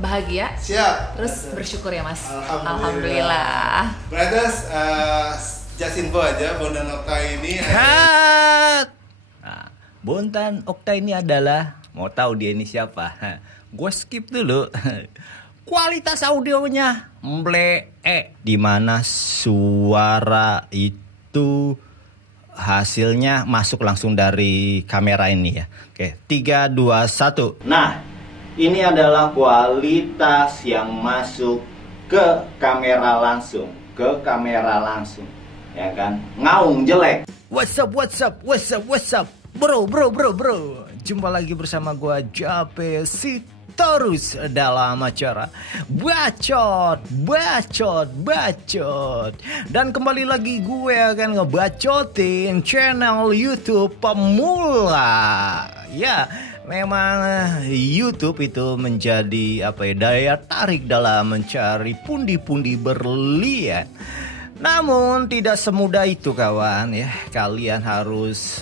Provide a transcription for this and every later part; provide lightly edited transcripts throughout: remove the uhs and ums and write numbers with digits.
bahagia. Siap. Terus bersyukur ya Mas. Alhamdulillah. Brothers, just info aja Bondan Okta ini. Cut. Nah, Bondan Okta ini adalah, mau tahu dia ini siapa? Gue skip dulu. Kualitas audionya di mana suara itu hasilnya masuk langsung dari kamera ini ya. Oke, 3, 2, 1. Nah, ini adalah kualitas yang masuk ke kamera langsung. Ya kan? Ngaung jelek. What's up? Bro. Jumpa lagi bersama gua Jape Sitorus dalam acara Bacot. Dan kembali lagi gue akan ngebacotin channel YouTube pemula. Ya, memang YouTube itu menjadi daya tarik dalam mencari pundi-pundi berlian. Namun tidak semudah itu kawan ya. Kalian harus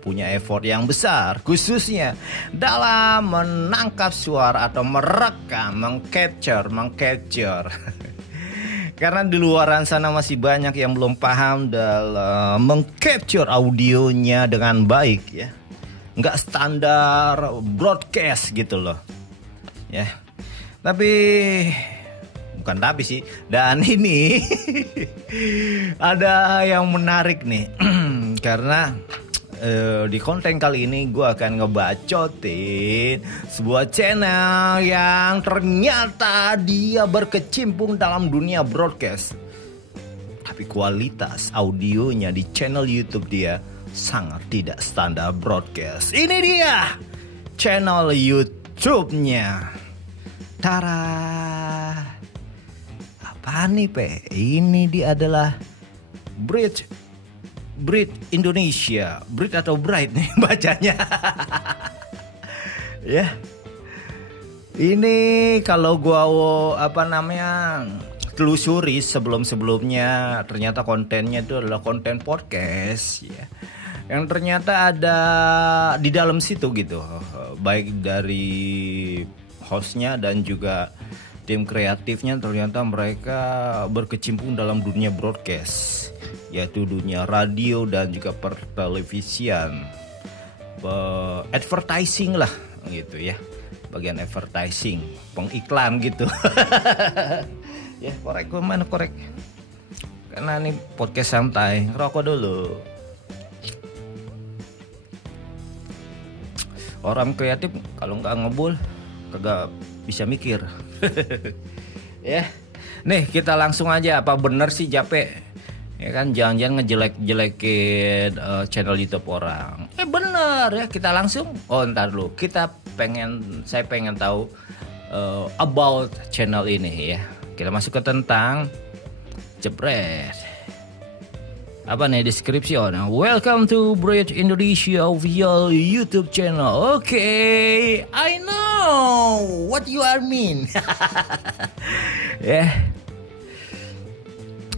punya effort yang besar, khususnya dalam menangkap suara atau merekam, mengcapture. Karena di luaran sana masih banyak yang belum paham dalam mengcapture audionya dengan baik ya. Nggak standar broadcast gitu loh ya. Bukan sih. Dan ini ada yang menarik nih. Karena di konten kali ini gue akan ngebacotin sebuah channel yang ternyata dia berkecimpung dalam dunia broadcast. Tapi kualitas audionya di channel YouTube dia sangat tidak standar broadcast. Ini dia channel YouTube-nya. Tara. Apaan nih Pe? Ini dia adalah Bridge Indonesia. Bridge atau Bright nih bacanya. Ya. Ini kalau gua telusuri sebelumnya ternyata kontennya itu adalah konten podcast ya. Yang ternyata ada di dalam situ gitu. Baik dari hostnya dan juga tim kreatifnya, ternyata mereka berkecimpung dalam dunia broadcast, yaitu dunia radio dan juga pertelevisian, advertising lah gitu ya, bagian advertising, pengiklan gitu. Ya korek karena ini podcast santai, ngerokok dulu. Orang kreatif kalau nggak ngebul kagak bisa mikir. Ya. Nih kita langsung aja, apa bener sih Jape? Ya kan jangan-jangan ngejelek-jelekin channel YouTube orang. Bener ya, kita langsung. Ntar dulu. Saya pengen tahu about channel ini ya. Kita masuk ke tentang jebret. Apa nih description? Welcome to Bridge Indonesia official YouTube channel. Okay, I know what you are mean. Ya.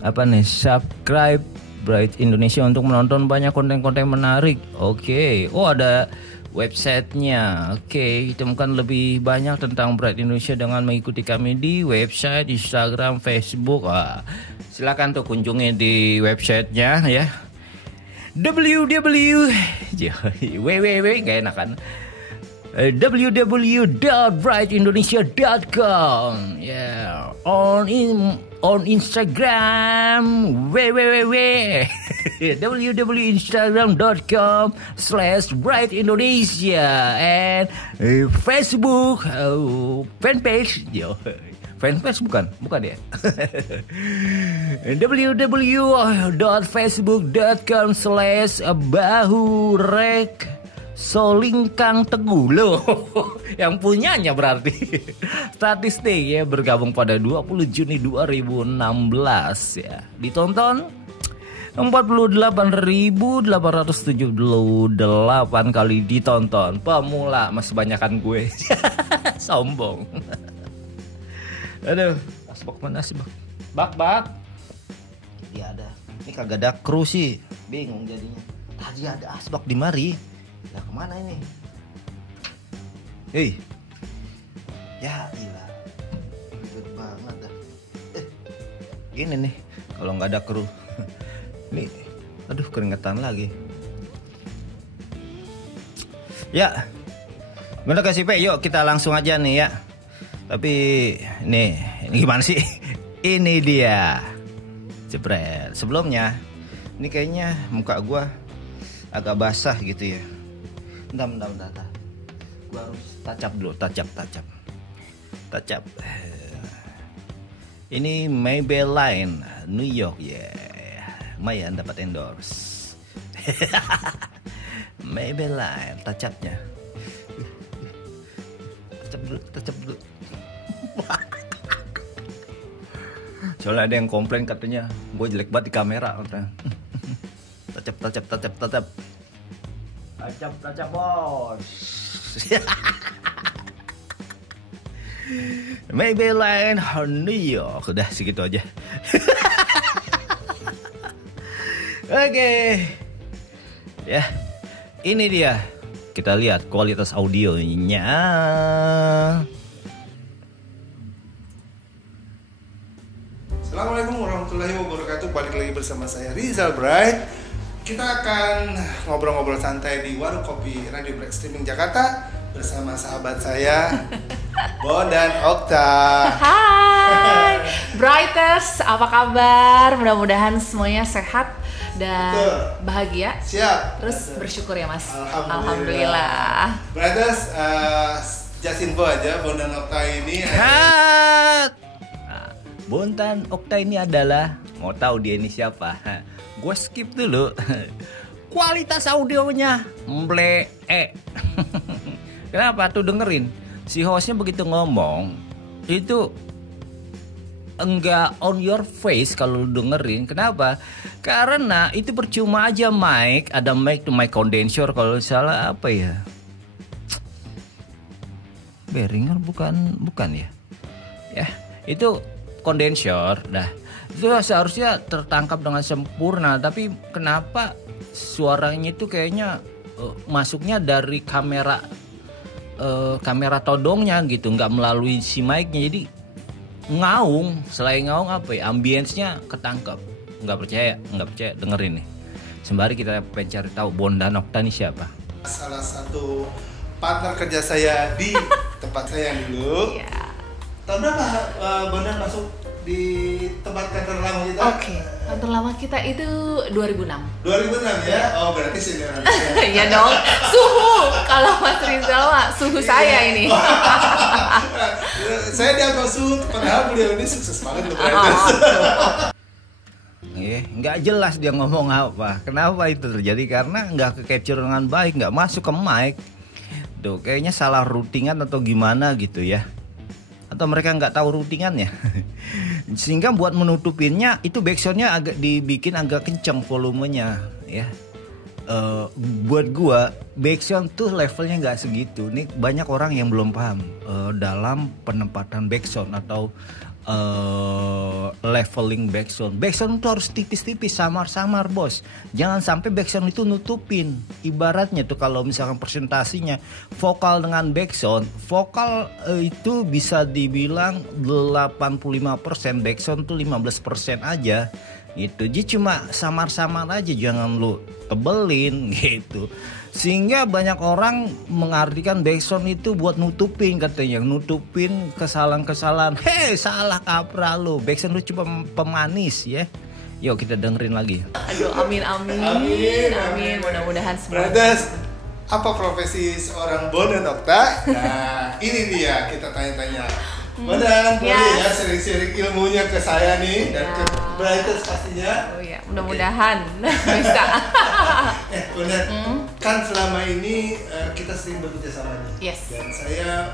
Apa nih? Subscribe Bright Indonesia untuk menonton banyak konten-konten menarik. Oke. Oh, ada websitenya. Oke, temukan lebih banyak tentang Bright Indonesia dengan mengikuti kami di website, Instagram, Facebook. Silakan tuh kunjungi di websitenya ya. Gak enak kan? www.brightindonesia.com ya. On Instagram www.instagram.com/brightindonesia and Facebook fanpage bukan ya. www.facebook.com/bahurek Solingkang Teguh loh. Yang punyanya berarti. Statistik ya, bergabung pada 20 Juni 2016 ya. Ditonton 48.878 kali ditonton. Pemula masih banyakan gue. Sombong. Aduh, asbak mana sih, Bak? Dia ada. Ini kagak ada kru sih. Bingung jadinya. Tadi ada asbak di mari. Lah kemana ini? Hei. Ya gila, ribet banget dah. Gini nih, kalau nggak ada kru, nih, aduh keringetan lagi. Ya, bener gak sih Pe? Yuk kita langsung aja nih ya. Tapi nih, ini gimana sih? Ini dia, jebret. Sebelumnya, ini kayaknya muka gua agak basah gitu ya. Bentar. Gua harus tacap dulu, tacap. Ini Maybelline New York ya, lumayan dapat endorse. Maybelline tacapnya, tacap dulu. Soalnya ada yang komplain katanya gue jelek banget di kamera. Tacap bos. Maybelline New York. Udah segitu aja. Oke. Ya, ini dia. Kita lihat kualitas audionya. Assalamualaikum warahmatullahi wabarakatuh. Balik lagi bersama saya Rizal Bright. Kita akan ngobrol-ngobrol santai di Warung Kopi Radio Black Streaming Jakarta bersama sahabat saya Bon dan Okta. Hai Brighters, apa kabar? Mudah-mudahan semuanya sehat dan bahagia. Siap. Terus bersyukur ya Mas. Alhamdulillah. Brighters, just info aja, Bon dan Okta ini Bon dan Okta ini adalah, mau tahu dia ini siapa? Gue skip dulu. Kualitas audionya mble. Kenapa tuh dengerin? Si hostnya begitu ngomong itu enggak on your face kalau dengerin. Kenapa? Karena itu percuma aja mic, ada mic to mic condenser kalau salah apa ya? Behringer bukan ya? Ya, itu kondensor. Dah. Itu seharusnya tertangkap dengan sempurna, tapi kenapa suaranya itu kayaknya masuknya dari kamera todongnya gitu, nggak melalui si mic-nya, jadi ngaung. Selain ngaung apa ya, ambience-nya ketangkap. Nggak percaya dengerin nih. Sembari kita pengen cari tahu Bon dan Okta ini siapa. Salah satu partner kerja saya di tempat saya dulu. Tahun berapa Bon dan masuk di tempat kantor lama kita? Oke, kantor lama kita itu 2006. 2006 ya? Oh berarti senior. Iya dong, suhu. Kalau Mas Rizal mah suhu saya ini. Saya dianggap suhu, padahal beliau ini sukses banget loh. Nggak jelas dia ngomong apa. Kenapa itu terjadi? Karena nggak ke-capture dengan baik, nggak masuk ke mic. Tuh, kayaknya salah routingan atau gimana gitu ya. Atau mereka nggak tahu routingannya. Sehingga buat menutupinnya itu backsoundnya agak dibikin agak kencang volumenya ya. Buat gua backsound tuh levelnya nggak segitu. Nih banyak orang yang belum paham dalam penempatan backsound atau leveling backsound. Backsound itu harus tipis-tipis, samar-samar bos. Jangan sampai backsound itu nutupin. Ibaratnya tuh kalau misalkan presentasinya vokal dengan backsound, vokal itu bisa dibilang 85%, backsound tuh 15% aja. Gitu. Jadi cuma samar-samar aja, jangan lu tebelin gitu. Sehingga banyak orang mengartikan backsound itu buat nutupin, katanya nutupin kesalahan-kesalahan. Salah kaprah lu. Backsound lu cuma pemanis ya. Yuk kita dengerin lagi. Aduh, amin. Mudah-mudahan semua. Brothers, apa profesi seorang Bon dan Okta? Nah, ini dia, kita tanya-tanya. Bon dan boleh ya sharing-sharing ilmunya ke saya nih dan ke Brighters pastinya. Oh iya, mudah-mudahan bisa. Benar. Kan selama ini kita sering bekerja sama nih. Yes. Dan saya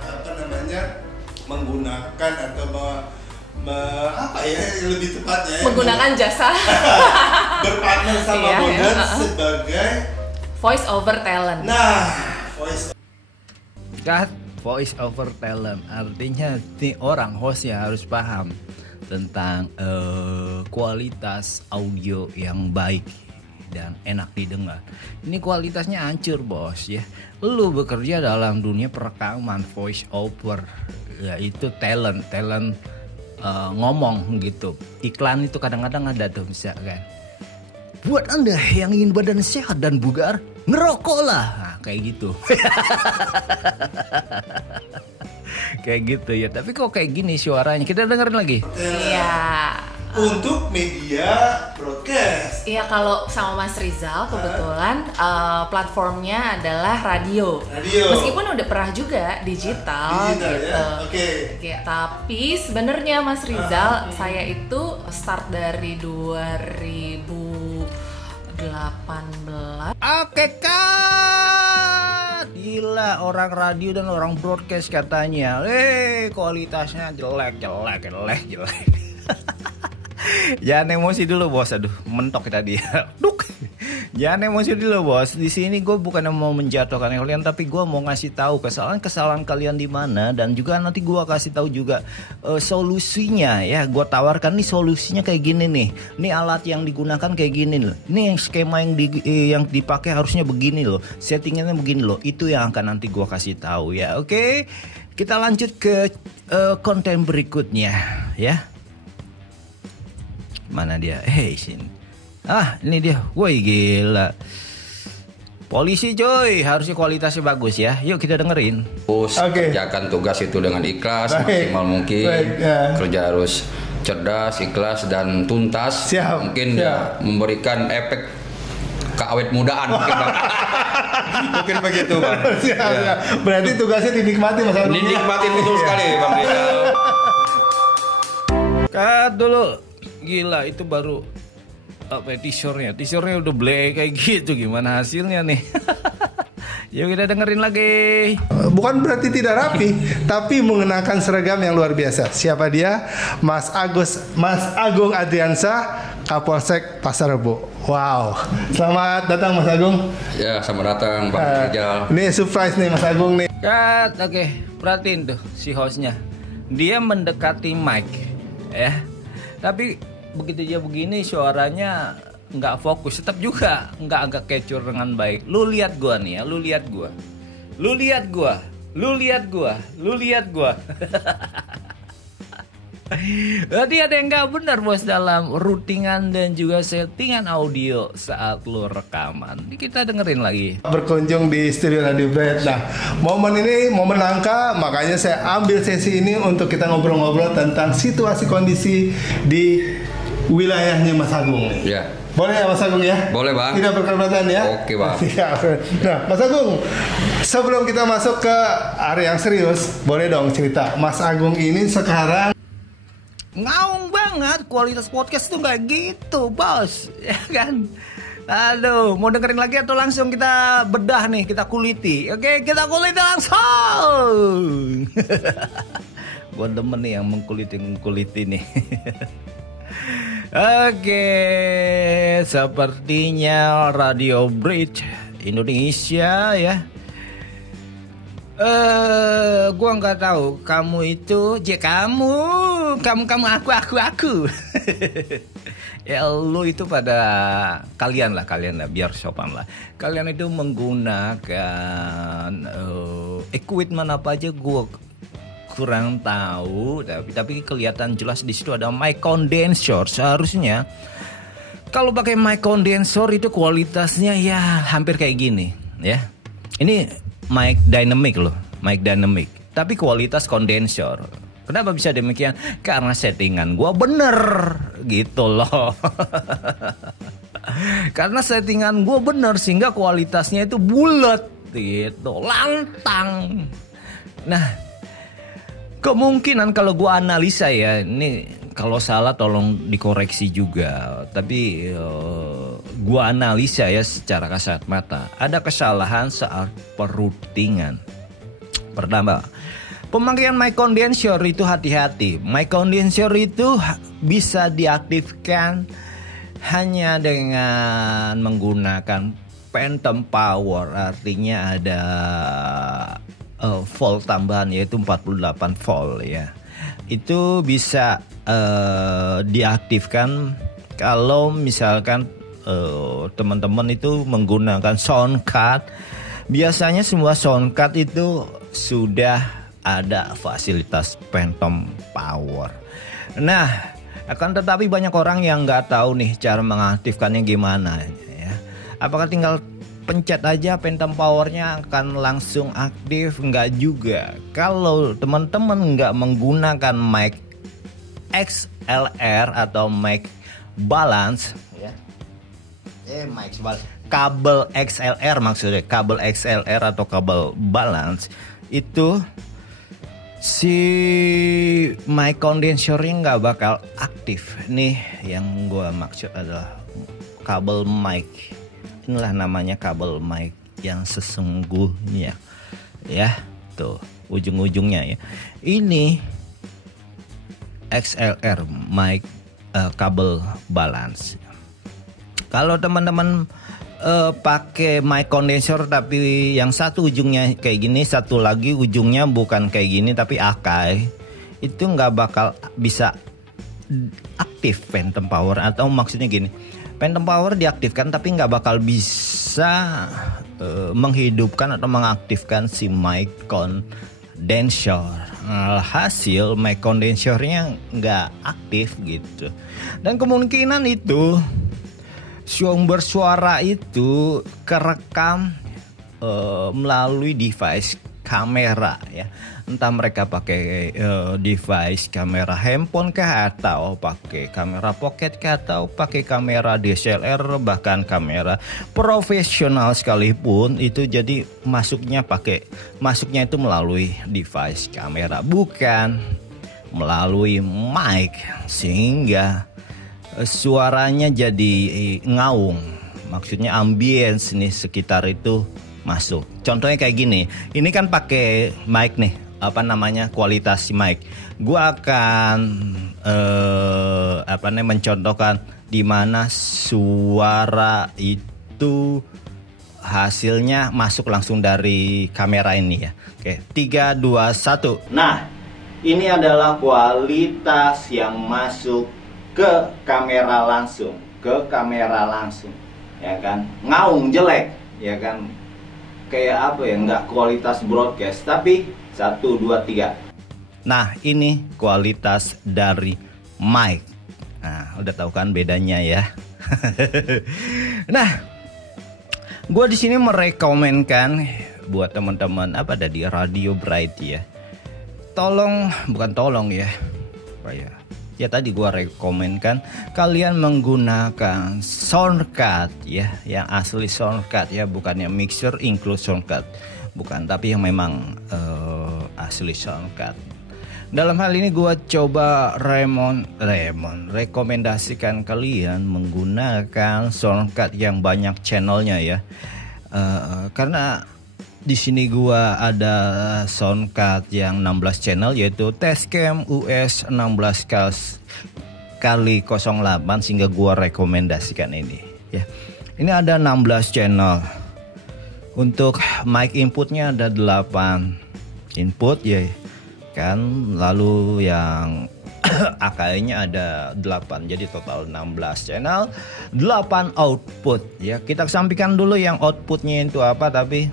menggunakan atau apa ya lebih tepatnya menggunakan jasa berpartner sama Bondan sebagai voice over talent. Nah, voice over talent artinya nih orang hostnya harus paham tentang kualitas audio yang baik dan enak didengar. Ini kualitasnya hancur bos ya. Lu bekerja dalam dunia perekaman voice over yaitu talent ngomong gitu. Iklan itu kadang-kadang ada tuh misalkan, buat Anda yang ingin badan sehat dan bugar, ngerokoklah. Nah, kayak gitu. Kayak gitu ya. Tapi kok kayak gini suaranya? Kita dengerin lagi. Iya. Untuk media broadcast. Iya, kalau sama Mas Rizal kebetulan platformnya adalah radio. Meskipun udah pernah juga digital gitu. Ya? Oke. Tapi sebenarnya Mas Rizal, saya itu start dari 2018. Oke Kak. Gila, orang radio dan orang broadcast katanya. Kualitasnya jelek. Jangan emosi dulu bos, aduh mentok tadi. Duk. Jangan emosi dulu bos. Di sini gue bukan mau menjatuhkan kalian, tapi gue mau ngasih tahu kesalahan kalian di mana, dan juga nanti gue kasih tahu juga solusinya ya. Gue tawarkan nih solusinya kayak gini nih. Nih alat yang digunakan kayak gini loh. Nih skema yang dipakai harusnya begini loh. Settingannya begini loh. Itu yang akan nanti gue kasih tahu ya. Oke. Kita lanjut ke konten berikutnya ya. Mana dia? Sini. Ini dia. Woi gila. Polisi coy, harusnya kualitasnya bagus ya. Yuk kita dengerin. Kerjakan tugas itu dengan ikhlas, maksimal mungkin. Kerja harus cerdas, ikhlas dan tuntas. Mungkin ya memberikan efek keawet mudaan mungkin Bang. Mungkin begitu Bang. Siap. Berarti tugasnya dinikmati Mas Agung. Dinikmatin betul sekali Bang Rizal. Cut dulu. Gila, itu baru teasernya udah black kayak gitu. Gimana hasilnya nih? Yuk kita dengerin lagi. Bukan berarti tidak rapi, tapi mengenakan seragam yang luar biasa. Siapa dia? Mas Agung Adriansah, Kapolsek Pasar Rebo. Wow, selamat datang Mas Agung. Ya, selamat datang Bang Rizal. Ini surprise nih Mas Agung nih. Oke, perhatiin tuh si hostnya. Dia mendekati mic ya. Tapi begitu dia begini suaranya nggak fokus, tetap juga nggak agak capture dengan baik. Lu lihat gua nih ya, lu lihat gua. Berarti ada yang nggak benar bos dalam routingan dan juga settingan audio saat lu rekaman. Ini kita dengerin lagi. Berkunjung di studio Radio Bright. Nah, momen ini momen langka, makanya saya ambil sesi ini untuk kita ngobrol-ngobrol tentang situasi kondisi di wilayahnya Mas Agung. Ya. Boleh ya Mas Agung ya? Boleh Bang. Tidak berkeberatan ya? Oke Bang. Nah Mas Agung, sebelum kita masuk ke area yang serius, boleh dong cerita Mas Agung ini sekarang ngaung banget, kualitas podcast tuh nggak gitu bos, ya kan? Aduh, mau dengerin lagi atau langsung kita bedah nih, kita kuliti? Oke, kita kuliti langsung. Gue demen nih yang mengkuliti nih. Oke, sepertinya Radio Bridge Indonesia ya. Gua nggak tahu kamu itu, kamu aku. Ya lu itu pada kalian lah biar sopan lah. Kalian itu menggunakan equipment apa aja gua kurang tahu, tapi kelihatan jelas di situ ada mic condenser. Seharusnya kalau pakai mic condenser itu kualitasnya ya hampir kayak gini ya. Ini mic dynamic loh, mic dynamic. Tapi kualitas kondenser. Kenapa bisa demikian? Karena settingan gua bener gitu loh. Karena settingan gua bener sehingga kualitasnya itu bulat gitu, lantang. Nah, kemungkinan kalau gua analisa ya, ini kalau salah tolong dikoreksi juga. Tapi gua analisa ya secara kasat mata, ada kesalahan saat peroutingan. Pertama, pemakaian mic condenser itu hati-hati. Mic condenser itu bisa diaktifkan hanya dengan menggunakan phantom power, artinya ada volt tambahan yaitu 48 volt ya. Itu bisa diaktifkan kalau misalkan teman-teman itu menggunakan sound card. Biasanya semua sound card itu sudah ada fasilitas Phantom Power. Nah, akan tetapi banyak orang yang nggak tahu nih cara mengaktifkannya gimana ya. Apakah tinggal pencet aja Phantom Powernya akan langsung aktif? Nggak juga. Kalau teman-teman nggak menggunakan mic XLR atau mic balance ya. Kabel XLR maksudnya, kabel XLR atau kabel balance itu si mic condensernya nggak bakal aktif. Nih yang gue maksud adalah kabel mic. Inilah namanya kabel mic yang sesungguhnya ya, tuh ujung-ujungnya ya. Ini XLR mic kabel balance. Kalau teman-teman pakai mic condenser tapi yang satu ujungnya kayak gini, satu lagi ujungnya bukan kayak gini tapi akai, itu nggak bakal bisa aktif Phantom Power. Atau maksudnya gini, Phantom Power diaktifkan tapi nggak bakal bisa menghidupkan atau mengaktifkan si mic condenser. Hasil mic condensernya nggak aktif gitu. Dan kemungkinan itu sumber suara itu kerekam melalui device kamera ya. Entah mereka pakai device kamera handphone kah, atau pakai kamera pocket kah, atau pakai kamera DSLR, bahkan kamera profesional sekalipun itu jadi masuknya itu melalui device kamera, bukan melalui mic, sehingga suaranya jadi ngaung, maksudnya ambience nih sekitar itu masuk. Contohnya kayak gini, ini kan pakai mic nih, kualitas si mic. Gua akan mencontohkan di mana suara itu hasilnya masuk langsung dari kamera ini ya. Oke, 3, 2, 1. Nah, ini adalah kualitas yang masuk ke kamera langsung, ya kan, ngaung jelek, ya kan, kayak nggak kualitas broadcast, tapi 1, 2, 3. Nah, ini kualitas dari mic. Nah, udah tahu kan bedanya ya. Nah, gue di sini merekomenkan buat teman-teman di Radio Bright ya. Ya tadi gue rekomenkan kalian menggunakan soundcard ya, yang asli soundcard ya, bukan yang mixer include soundcard, bukan, tapi yang memang asli soundcard. Dalam hal ini gue coba rekomendasikan kalian menggunakan soundcard yang banyak channelnya ya, karena di sini gua ada soundcard yang 16 channel, yaitu Tascam US 16x08, sehingga gua rekomendasikan ini ya. Ini ada 16 channel. Untuk mic inputnya ada 8 input ya kan, lalu yang AKI-nya ada 8, jadi total 16 channel, 8 output ya. Kita kesampingkan dulu yang outputnya itu apa, tapi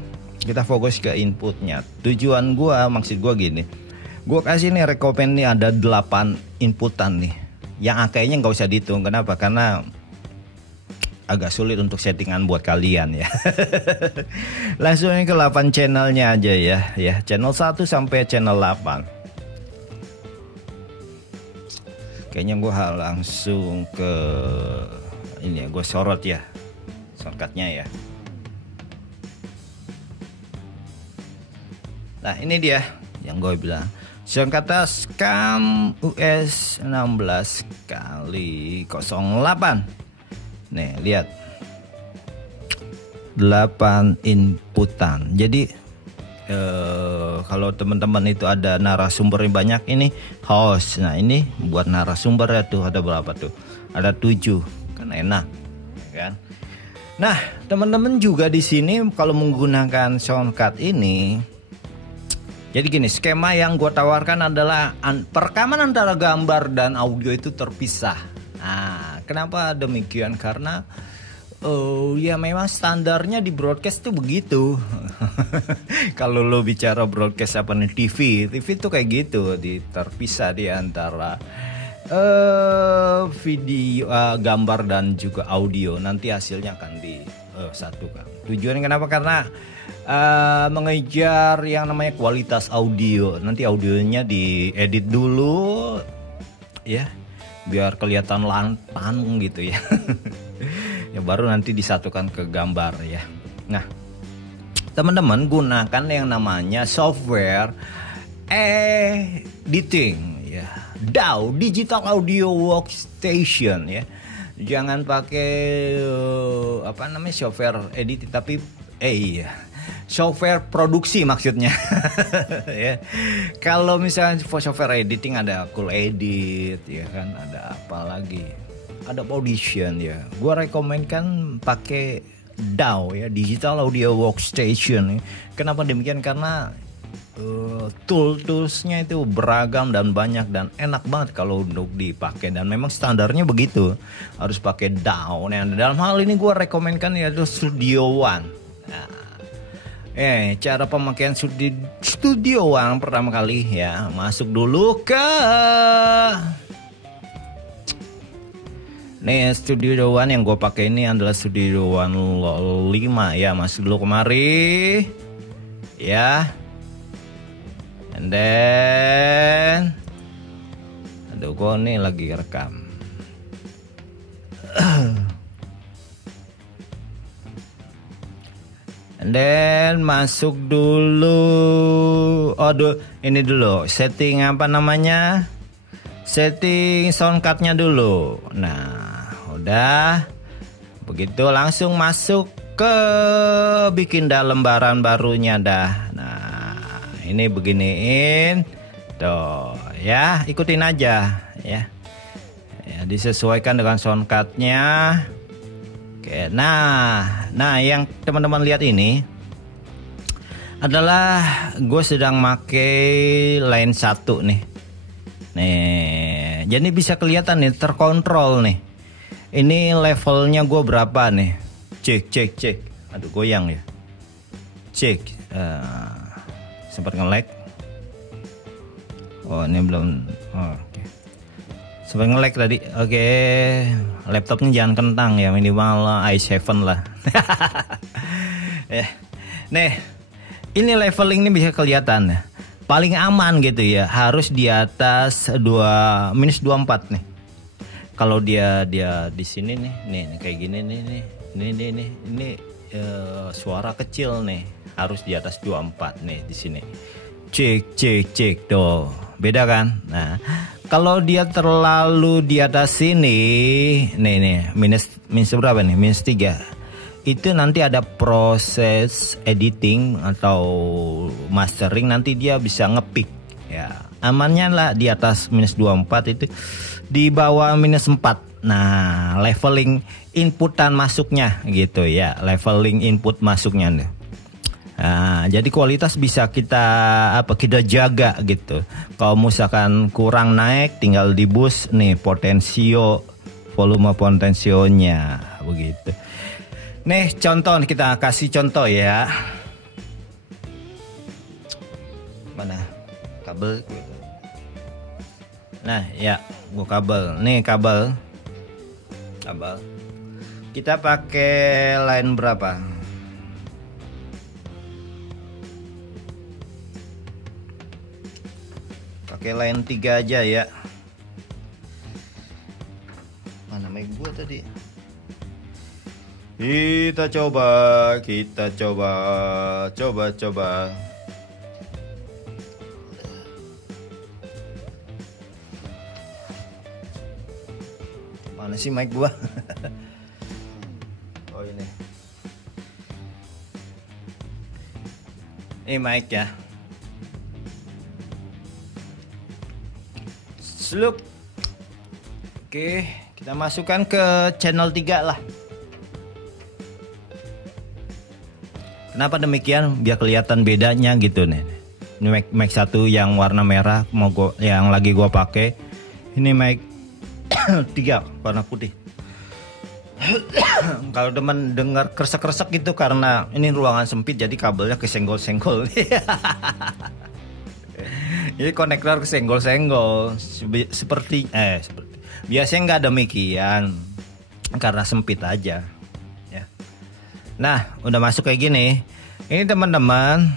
kita fokus ke inputnya. Maksud gue gini, gue kasih nih rekomend nih ada 8 inputan nih. Yang AKI-nya nggak usah dihitung. Kenapa? Karena agak sulit untuk settingan buat kalian ya. Langsung ke 8 channelnya aja ya. Channel 1 sampai channel 8. Kayaknya gue langsung ke ini ya, gue sorot ya shortcutnya ya. Nah, ini dia yang gue bilang, shortcut Tascam US 16x08. Nih, lihat 8 inputan. Jadi kalau teman-teman itu ada narasumbernya banyak, ini host. Nah, ini buat narasumber ya tuh ada berapa tuh? Ada 7. Kan enak, kan? Nah, teman-teman juga di sini kalau menggunakan shortcut ini, jadi gini, skema yang gue tawarkan adalah perekaman antara gambar dan audio itu terpisah. Nah, kenapa demikian? Karena Oh ya memang standarnya di broadcast tuh begitu. Kalau lo bicara broadcast apa nih TV tuh kayak gitu, terpisah di antara video, gambar dan juga audio. Nanti hasilnya akan disatukan. Tujuannya kenapa? Karena mengejar yang namanya kualitas audio. Nanti audionya diedit dulu, ya, biar kelihatan lantang gitu ya. Ya baru nanti disatukan ke gambar ya. Nah, teman-teman gunakan yang namanya software editing ya, DAW, Digital Audio Workstation ya. Jangan pakai software editing, tapi software produksi maksudnya. Ya. Kalau misalnya software editing ada Cool Edit ya kan, ada apa lagi? Ada Audition ya. Gua rekomendkan pakai DAW ya, Digital Audio Workstation. Kenapa demikian? Karena toolsnya itu beragam dan banyak dan enak banget kalau untuk dipakai, dan memang standarnya begitu, harus pakai DAW. Nah, dalam hal ini gue rekomendkan yaitu Studio One. Nah, cara pemakaian Studio One pertama kali ya, masuk dulu ke Studio One yang gue pakai ini adalah Studio One 5 ya, masuk dulu kemari ya. And then aduh, gue nih lagi rekam. And then masuk dulu. Ini dulu setting apa namanya? Setting soundcardnya dulu. Nah, udah begitu langsung masuk ke bikin lembaran barunya dah. Nah, ini beginiin tuh ya, ikutin aja ya. Ya, disesuaikan dengan soundcardnya. Oke, nah yang teman-teman lihat ini adalah gue sedang pakai line 1 nih. Nih, jadi bisa kelihatan nih, terkontrol nih. Ini levelnya gue berapa nih? Cek. Aduh, goyang ya. Cek. Sempat nge-lag. Oh, ini belum. Okay. Sempat nge-lag tadi. Oke. Laptopnya jangan kentang ya, minimal i7 lah. Nih, ini leveling ini bisa kelihatan ya. Paling aman gitu ya, harus di atas -24 nih. Kalau dia di sini nih kayak gini nih. Ini suara kecil nih, harus di atas 24 nih di sini. Cek tuh. Beda kan? Nah, kalau dia terlalu di atas sini, nih minus berapa nih? -3. Itu nanti ada proses editing atau mastering, nanti dia bisa ngepick ya. Amannya lah di atas -24, itu di bawah -4. Nah, leveling inputan masuknya gitu ya, leveling input masuknya nih. Nah, jadi kualitas bisa kita jaga gitu. Kalau misalkan kurang naik, tinggal di boost nih volume potensionya begitu. Nih contoh, kita kasih contoh ya. Mana kabel? Nah ya, gua kabel. Nih kabel. Kita pakai line berapa? Pakai line 3 aja ya. Mana mic gua tadi? Kita coba. Mana sih mic gua? Oh ini. Ini mic ya. Slup. Oke, kita masukkan ke channel 3 lah. Kenapa demikian? Biar kelihatan bedanya gitu nih. Ini mic 1 yang warna merah yang lagi gua pakai. Ini mic 3 warna putih. Kalau teman dengar kresek-kresek gitu karena ini ruangan sempit jadi kabelnya kesenggol-senggol. Jadi konektor kesenggol-senggol seperti biasanya nggak demikian karena sempit aja ya. Nah udah masuk kayak gini ini teman-teman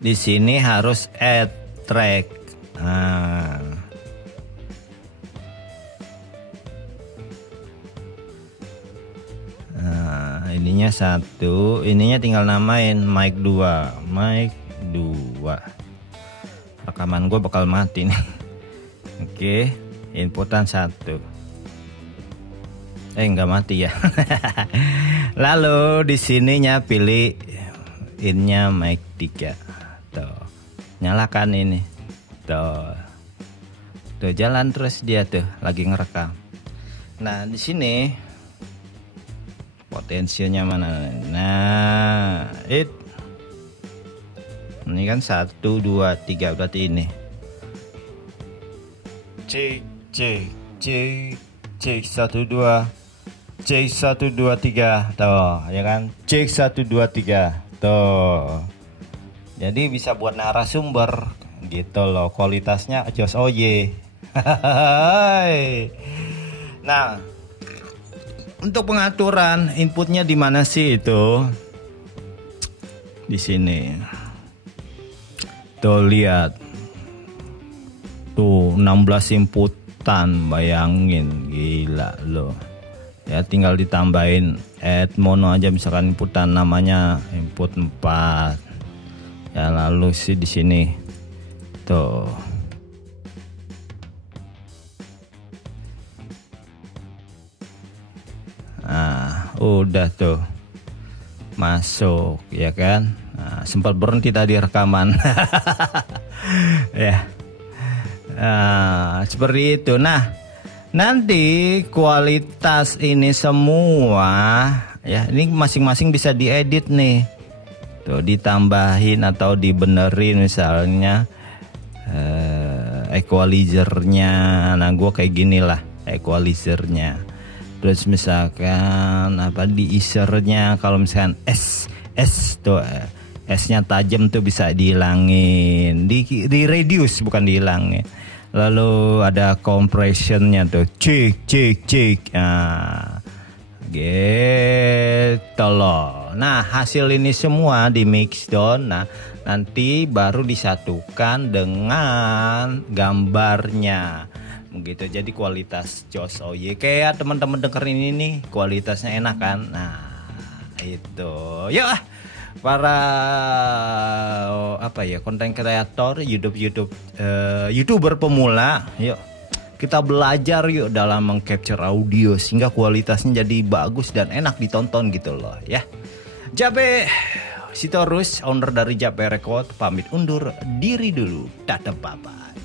di sini harus add track. Nah, ininya 1, ininya tinggal namain mic 2, mic 2. Rekaman gue bakal mati nih. Oke, inputan 1. Nggak mati ya. Lalu di sininya pilih innya mic 3. Tuh. Nyalakan ini. Tuh. Tuh jalan terus dia tuh lagi ngerekam. Nah, di sini potensinya mana? Nah, ini kan 1, 2, 3 berarti ini. Cek 1, 2, cek 1, 2, 3, tuh ya kan? Cek 1, 2, 3, tuh. Jadi bisa buat narasumber gitu loh, kualitasnya jos oye. Nah, untuk pengaturan inputnya di mana sih itu? Di sini. Tuh lihat. Tuh 16 inputan, bayangin gila loh. Ya tinggal ditambahin add mono aja misalkan inputan namanya input 4. Ya lalu sih di sini. Tuh. Nah, udah tuh masuk ya kan. Nah, sempat berhenti tadi rekaman. Ya. Nah, seperti itu. Nah, nanti kualitas ini semua ya, ini masing-masing bisa diedit nih. Tuh ditambahin atau dibenerin misalnya equalizernya. Nah, gua kayak gini lah equalizernya. Terus misalkan apa di easernya, kalau misalkan S tuh S-nya tajam tuh bisa dihilangin, di reduce bukan dihilangin. Lalu ada compressionnya tuh cek. Nah, gitu loh. Nah hasil ini semua di mix down. Nah nanti baru disatukan dengan gambarnya. Begitu, jadi kualitas jos oye kayak teman-teman dengerin ini nih kualitasnya enak kan. Nah itu yuk para konten kreator YouTuber pemula, yuk kita belajar yuk dalam mengcapture audio sehingga kualitasnya jadi bagus dan enak ditonton gitu loh ya. Jape Sitorus, owner dari Jape Record, pamit undur diri dulu. Dadah, bye-bye.